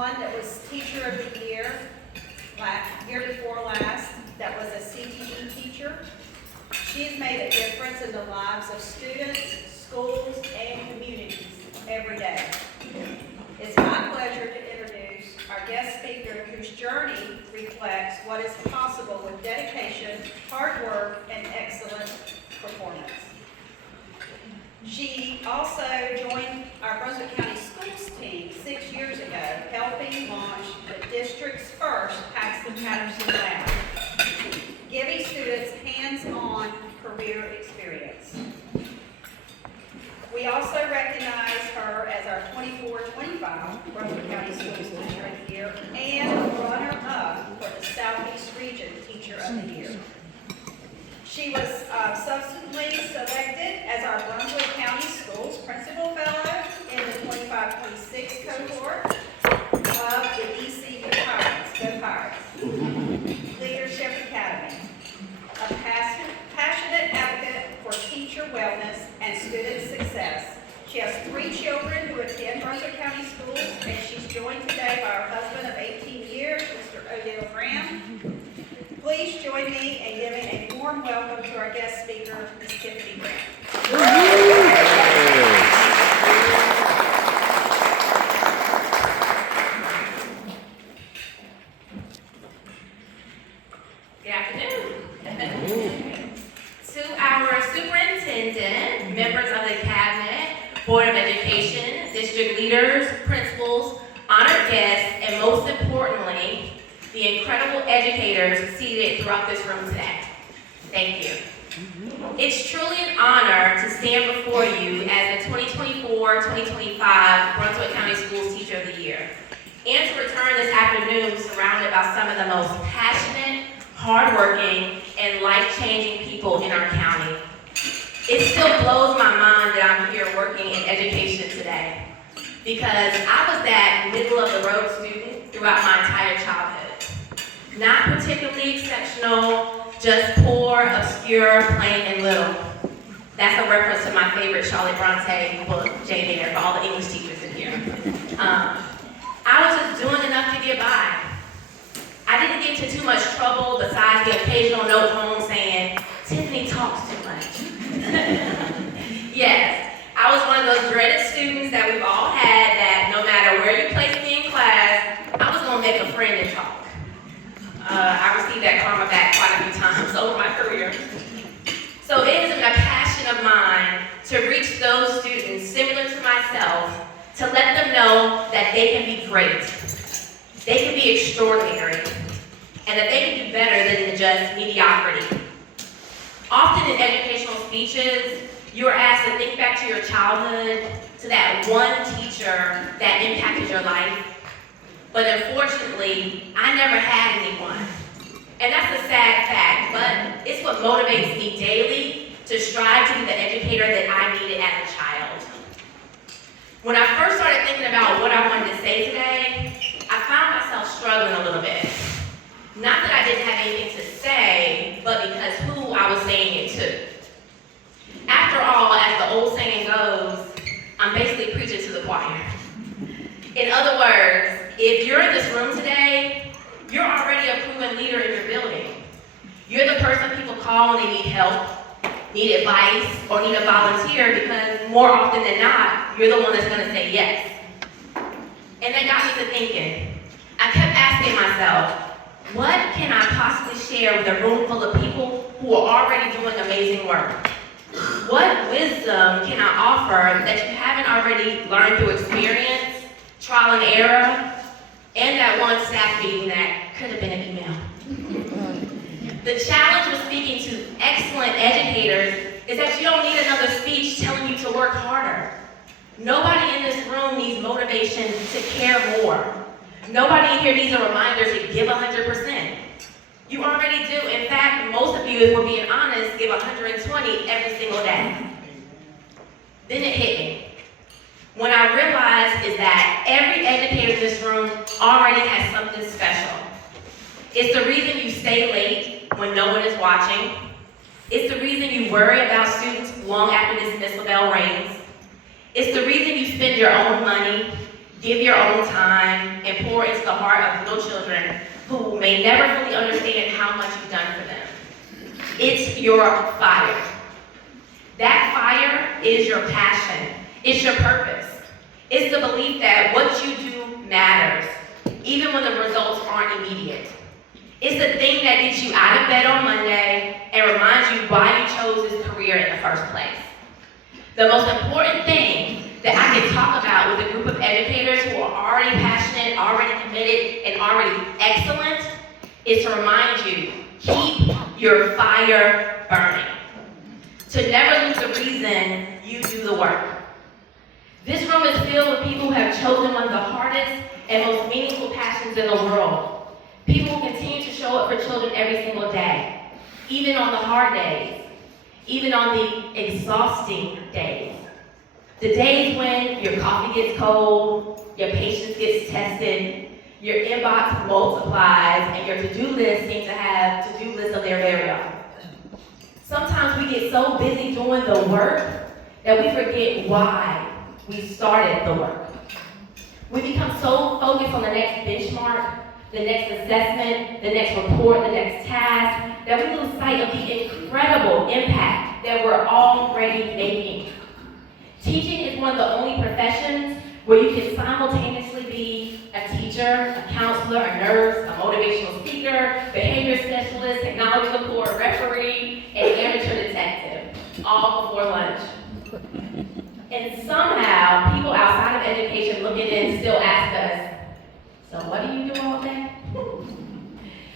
one that was Teacher of the Year, year before last, that was a CTE teacher. She's made a difference in the lives of students, schools, and communities every day. It's my pleasure to introduce our guest speaker, whose journey reflects what is possible with dedication, hard work, and excellent performance. She also joined our Brunswick County Schools team 6 years ago, helping launch the district's first Paxton Patterson Lab, giving students hands-on career experience. We also recognize her as our 24-25 Brunswick County Schools Teacher of the Year and runner-up for the Southeast Region Teacher of the Year. She was subsequently selected as our Brunswick County Schools Principal Fellow in the 25-26 cohort of the EC Go Pirates Leadership Academy. A passionate advocate for teacher wellness and student success. She has 3 children who attend Brunswick County Schools, and she's joined today by her husband of 18 years, Mr. Odell Graham. Please join me in giving a warm welcome to our guest speaker, Ms. Tiffany Graham. Good afternoon. To our superintendent, members of the cabinet, Board of Education, district leaders, principals, honored guests, and most importantly, the incredible educators seated throughout this room today. Thank you. It's truly an honor to stand before you as the 2024-2025 Brunswick County Schools Teacher of the Year, and to return this afternoon surrounded by some of the most passionate, hardworking, and life-changing people in our county. It still blows my mind that I'm here working in education today, because I was that middle-of-the-road student throughout my entire childhood. Not particularly exceptional, just poor, obscure, plain, and little. That's a reference to my favorite Charlotte Bronte book, Jane Eyre, for all the English teachers in here. I was just doing enough to get by. I didn't get into too much trouble besides the occasional note home saying, Tiffany talks too much. Yes, I was one of those dreaded students that we've all had that no matter where you placed me in class, I was going to make a friend and talk. I received that karma back quite a few times over my career. So it has been a passion of mine to reach those students similar to myself, to let them know that they can be great, they can be extraordinary, and that they can do better than just mediocrity. Often in educational speeches, you are asked to think back to your childhood, to that one teacher that impacted your life. But unfortunately, I never had anyone. And that's a sad fact, but it's what motivates me daily to strive to be the educator that I needed as a child. When I first started thinking about what I wanted to say today, I found myself struggling a little bit. Not that I didn't have anything to say, but because who I was saying it to. After all, as the old saying goes, I'm basically preaching to the choir. In other words, if you're in this room today, you're already a proven leader in your building. You're the person people call when they need help, need advice, or need a volunteer, because more often than not, you're the one that's going to say yes. And that got me to thinking. I kept asking myself, what can I possibly share with a room full of people who are already doing amazing work? What wisdom can I offer that you haven't already learned through experience, trial and error, and that one staff meeting that could have been an email? The challenge with speaking to excellent educators is that you don't need another speech telling you to work harder. Nobody in this room needs motivation to care more. Nobody in here needs a reminder to give 100%. You already do. In fact, most of you, if we're being honest, give 120 every single day. Then it hit me. When I realized is that every educator in this room already has something special. It's the reason you stay late when no one is watching. It's the reason you worry about students long after the dismissal bell rings. It's the reason you spend your own money, Give your own time and pour into the heart of little children who may never fully understand how much you've done for them. It's your fire. That fire is your passion. It's your purpose. It's the belief that what you do matters, even when the results aren't immediate. It's the thing that gets you out of bed on Monday and reminds you why you chose this career in the first place. The most important thing that I can talk about with a group of educators who are already passionate, already committed, and already excellent is to remind you, keep your fire burning. To never lose the reason you do the work. This room is filled with people who have chosen one of the hardest and most meaningful passions in the world. People who continue to show up for children every single day, even on the hard days, even on the exhausting days. The days when your coffee gets cold, your patience gets tested, your inbox multiplies, and your to-do list seems to have to-do lists of their very own. Sometimes we get so busy doing the work that we forget why we started the work. We become so focused on the next benchmark, the next assessment, the next report, the next task, that we lose sight of the incredible impact that we're already making. Teaching is one of the only professions where you can simultaneously be a teacher, a counselor, a nurse, a motivational speaker, behavior specialist, technology support, referee, and amateur detective, all before lunch. And somehow, people outside of education look at it and still ask us, so what do you do all day?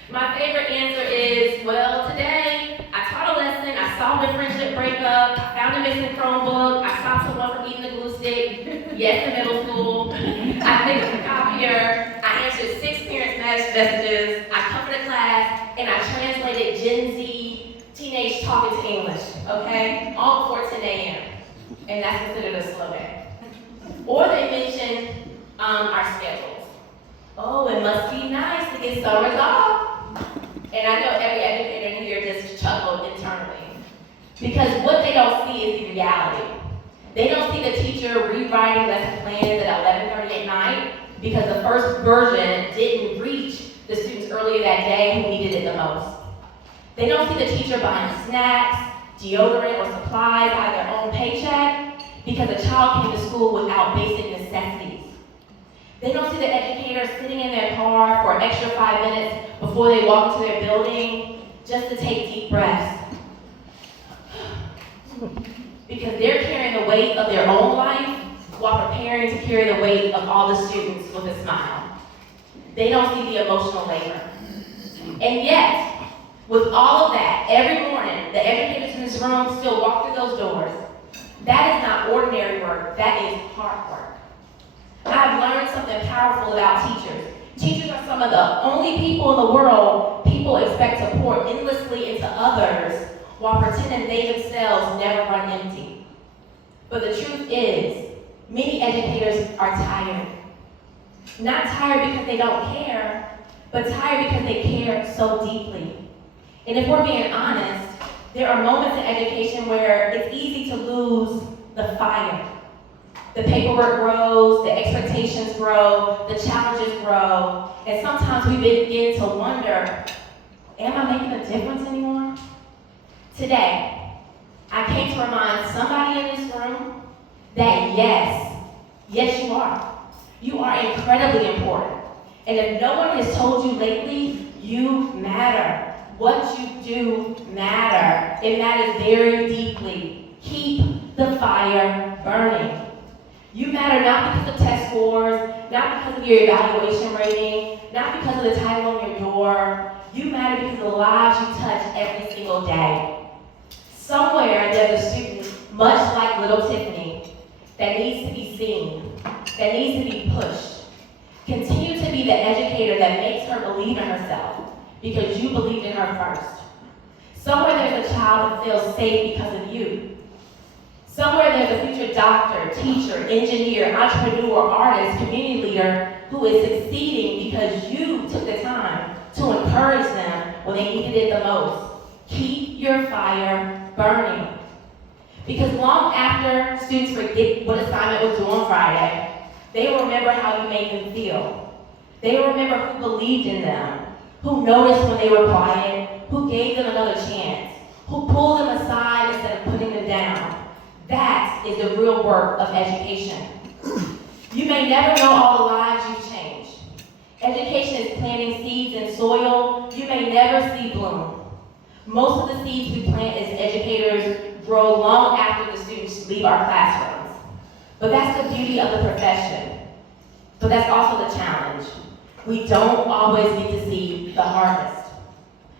My favorite answer is, well, today I taught a lesson, I solved a friendship breakup, I found a missing Chromebook, I stopped someone from eating the glue stick, yes, in middle school, I fixed the copier, I answered 6 parents' messages, I covered a class, and I translated Gen Z teenage talking to English, okay? All before 10 a.m. And that's considered a slow day. Or they mention our schedules. Oh, it must be nice to get summers off. And I know every educator in here just chuckled internally. Because what they don't see is the reality. They don't see the teacher rewriting lesson plans at 11:30 at night because the first version didn't reach the students earlier that day who needed it the most. They don't see the teacher buying snacks, deodorant, or supplies out of their own paycheck because a child came to school without basic necessities. They don't see the educator sitting in their car for an extra 5 minutes before they walk into their building just to take deep breaths. Because they're carrying the weight of their own life while preparing to carry the weight of all the students with a smile. They don't see the emotional labor. And yet, with all of that, every morning, the educators in this room still walk through those doors. That is not ordinary work, that is hard work. I've learned something powerful about teachers. Teachers are some of the only people in the world people expect to pour endlessly into others while pretending they themselves never run empty. But the truth is, many educators are tired. Not tired because they don't care, but tired because they care so deeply. And if we're being honest, there are moments in education where it's easy to lose the fire. The paperwork grows, the expectations grow, the challenges grow, and sometimes we begin to wonder, am I making a difference anymore? Today, I came to remind somebody in this room that yes, you are. You are incredibly important. And if no one has told you lately, you matter. What you do matter. It matters very deeply. Keep the fire burning. You matter not because of test scores, not because of your evaluation rating, not because of the title on your door. You matter because of the lives you touch every single day. Somewhere there's a student, much like little Tiffany, that needs to be seen, that needs to be pushed. Continue to be the educator that makes her believe in herself because you believed in her first. Somewhere there's a child that feels safe because of you. Somewhere there's a future doctor, teacher, engineer, entrepreneur, artist, community leader who is succeeding because you took the time to encourage them when they needed it the most. Keep your fire burning. Because long after students forget what assignment was due on Friday, They will remember how you made them feel. They will remember who believed in them, who noticed when they were quiet, who gave them another chance, who pulled them aside instead of putting them down. That is the real work of education. You may never know all the lives you've changed. Education is planting seeds in soil you may never see bloom. Most of the seeds we plant as educators grow long after the students leave our classrooms. But that's the beauty of the profession. But that's also the challenge. We don't always get to see the harvest.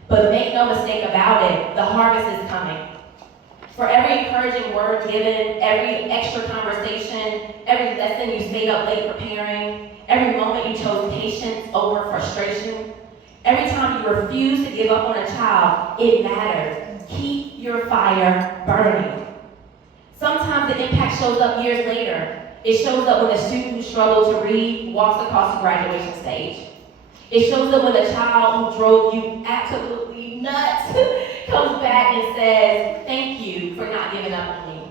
But make no mistake about it, the harvest is coming. For every encouraging word given, every extra conversation, every lesson you stayed up late preparing, every moment you chose patience over frustration, every time you refuse to give up on a child, it mattered. Keep your fire burning. Sometimes the impact shows up years later. It shows up when a student who struggled to read walks across the graduation stage. It shows up when a child who drove you absolutely nuts comes back and says, "Thank you for not giving up on me."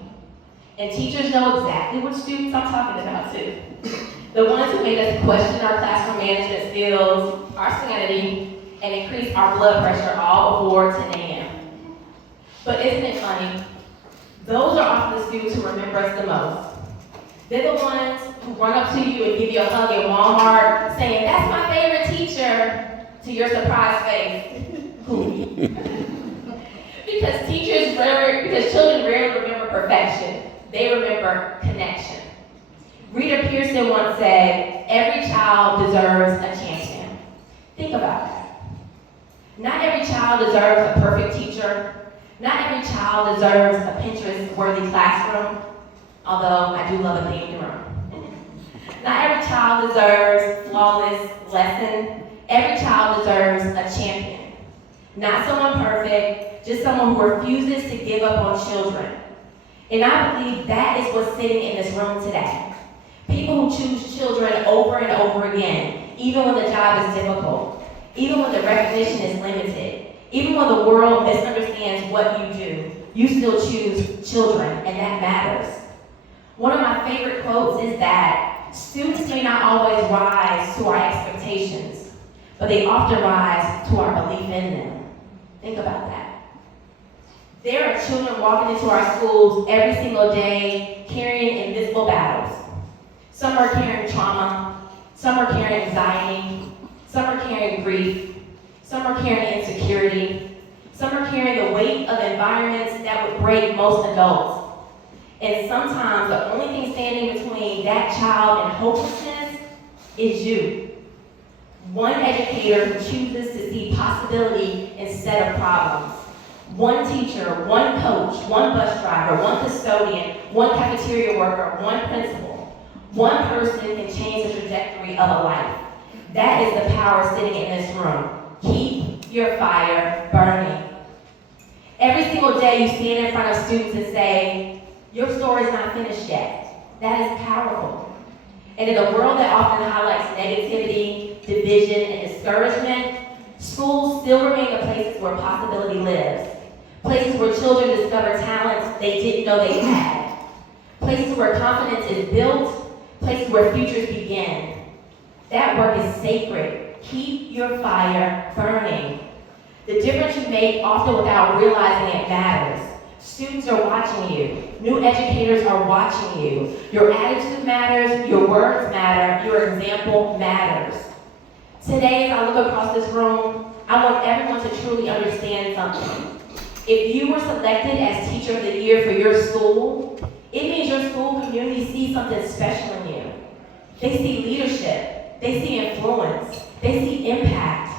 And teachers know exactly which students I'm talking about too. The ones who made us question our classroom management skills, our sanity, and increase our blood pressure all before 10 a.m. But isn't it funny? Those are often the students who remember us the most. They're the ones who run up to you and give you a hug at Walmart saying, "That's my favorite teacher," to your surprised face. Because children rarely remember perfection. They remember connection. Rita Pearson once said, "Every child deserves a champion." Think about that. Not every child deserves a perfect teacher. Not every child deserves a Pinterest-worthy classroom, although I do love a themed room. Not every child deserves flawless lesson. Every child deserves a champion. Not someone perfect, just someone who refuses to give up on children. And I believe that is what's sitting in this room today. People who choose children over and over again, even when the job is difficult, even when the recognition is limited, even when the world misunderstands what you do, you still choose children, and that matters. One of my favorite quotes is that students may not always rise to our expectations, but they often rise to our belief in them. Think about that. There are children walking into our schools every single day carrying invisible battles. Some are carrying trauma, some are carrying anxiety, some are carrying grief, some are carrying insecurity, some are carrying the weight of environments that would break most adults. And sometimes the only thing standing between that child and hopelessness is you. One educator who chooses to see possibility instead of problems. One teacher, one coach, one bus driver, one custodian, one cafeteria worker, one principal. One person can change the trajectory of a life. That is the power sitting in this room. Keep your fire burning. Every single day you stand in front of students and say, "Your story's not finished yet." That is powerful. And in a world that often highlights negativity, division, and discouragement, schools still remain the places where possibility lives. Places where children discover talents they didn't know they had. Places where confidence is built. Places where futures begin. That work is sacred. Keep your fire burning. The difference you make, often without realizing it, matters. Students are watching you. New educators are watching you. Your attitude matters, your words matter, your example matters. Today, as I look across this room, I want everyone to truly understand something. If you were selected as Teacher of the Year for your school, it means your school community sees something special in you. They see leadership, they see influence, they see impact.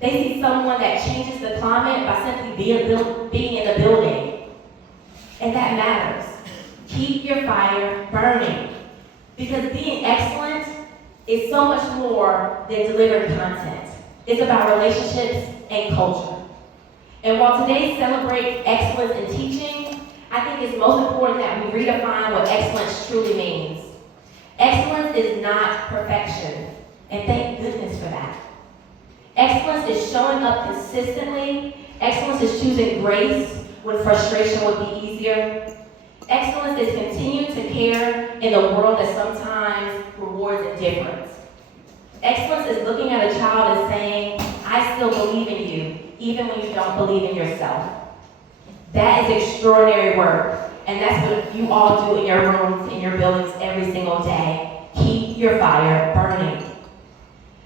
They see someone that changes the climate by simply being in the building. And that matters. Keep your fire burning. Because being excellent is so much more than delivering content. It's about relationships and culture. And while today celebrates excellence in teaching, I think it's most important that we redefine what excellence truly means. Excellence is not perfection, and thank goodness for that. Excellence is showing up consistently. Excellence is choosing grace when frustration would be easier. Excellence is continuing to care in a world that sometimes rewards indifference. Excellence is looking at a child and saying, I still believe in you, even when you don't believe in yourself. That is extraordinary work, and that's what you all do in your rooms, in your buildings every single day. Keep your fire burning.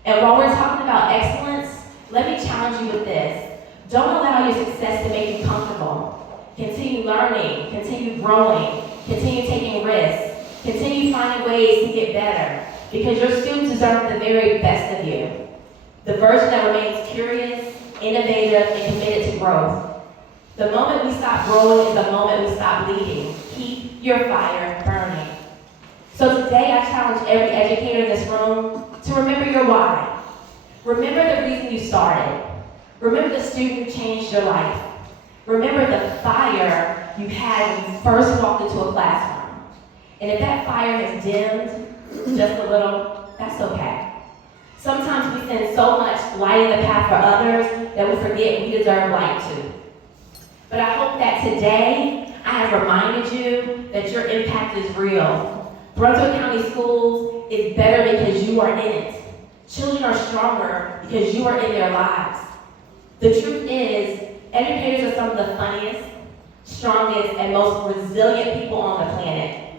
And while we're talking about excellence, let me challenge you with this. Don't allow your success to make you comfortable. Continue learning, continue growing, continue taking risks, continue finding ways to get better, because your students deserve the very best of you. The version that remains curious, innovative, and committed to growth. The moment we stop growing is the moment we stop leading. Keep your fire burning. So today I challenge every educator in this room to remember your why. Remember the reason you started. Remember the student who changed your life. Remember the fire you had when you first walked into a classroom. And if that fire has dimmed just a little, that's okay. Sometimes we send so much light in the path for others that we forget we deserve light too. But I hope that today I have reminded you that your impact is real. Brunswick County Schools is better because you are in it. Children are stronger because you are in their lives. The truth is, educators are some of the funniest, strongest, and most resilient people on the planet.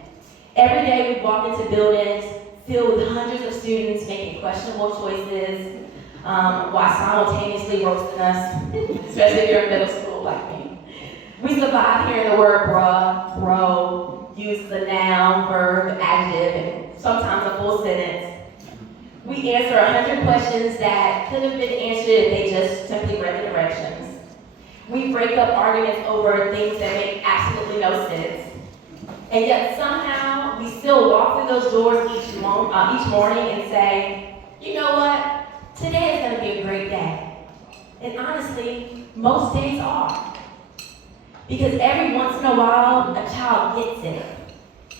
Every day we walk into buildings filled with hundreds of students making questionable choices while simultaneously roasting us, especially if you're in middle school like me. We survive hearing the word bruh, bro, use the noun, verb, adjective, and sometimes a full sentence. We answer 100 questions that could have been answered if they just simply read the directions. We break up arguments over things that make absolutely no sense. And yet somehow we still walk through those doors each morning and say, you know what? Today is going to be a great day. And honestly, most days are. Because every once in a while, a child gets it.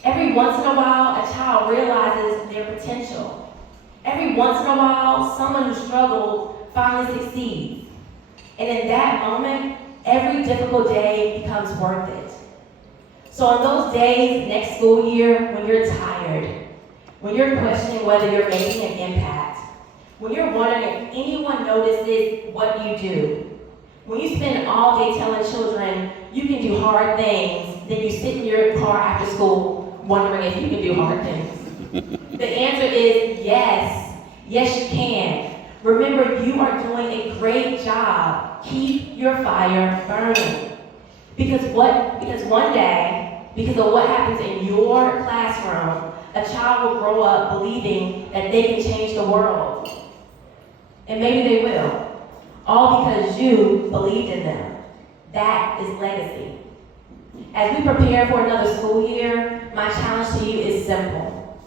Every once in a while, a child realizes their potential. Every once in a while, someone who struggled finally succeeds. And in that moment, every difficult day becomes worth it. So on those days next school year, when you're tired, when you're questioning whether you're making an impact, when you're wondering if anyone notices what you do, when you spend all day telling children you can do hard things, then you sit in your car after school wondering if you can do hard things. The answer is yes. Yes, you can. Remember, you are doing a great job. Keep your fire burning. Because one day, because of what happens in your classroom, a child will grow up believing that they can change the world. And maybe they will. All because you believed in them. That is legacy. As we prepare for another school year, my challenge to you is simple.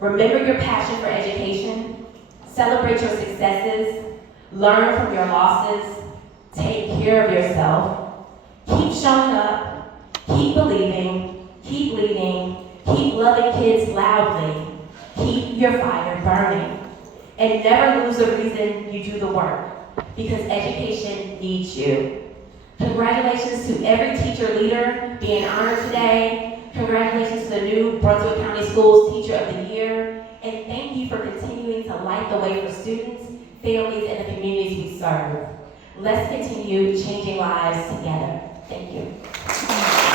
Remember your passion for education, celebrate your successes, learn from your losses, take care of yourself, keep showing up, keep believing, keep leading, keep loving kids loudly, keep your fire burning, and never lose the reason you do the work, because education needs you. Congratulations to every teacher leader being honored today. Congratulations to the new Brunswick County Schools Teacher of the Year. And thank you for continuing to light the way for students, families, and the communities we serve. Let's continue changing lives together. Thank you.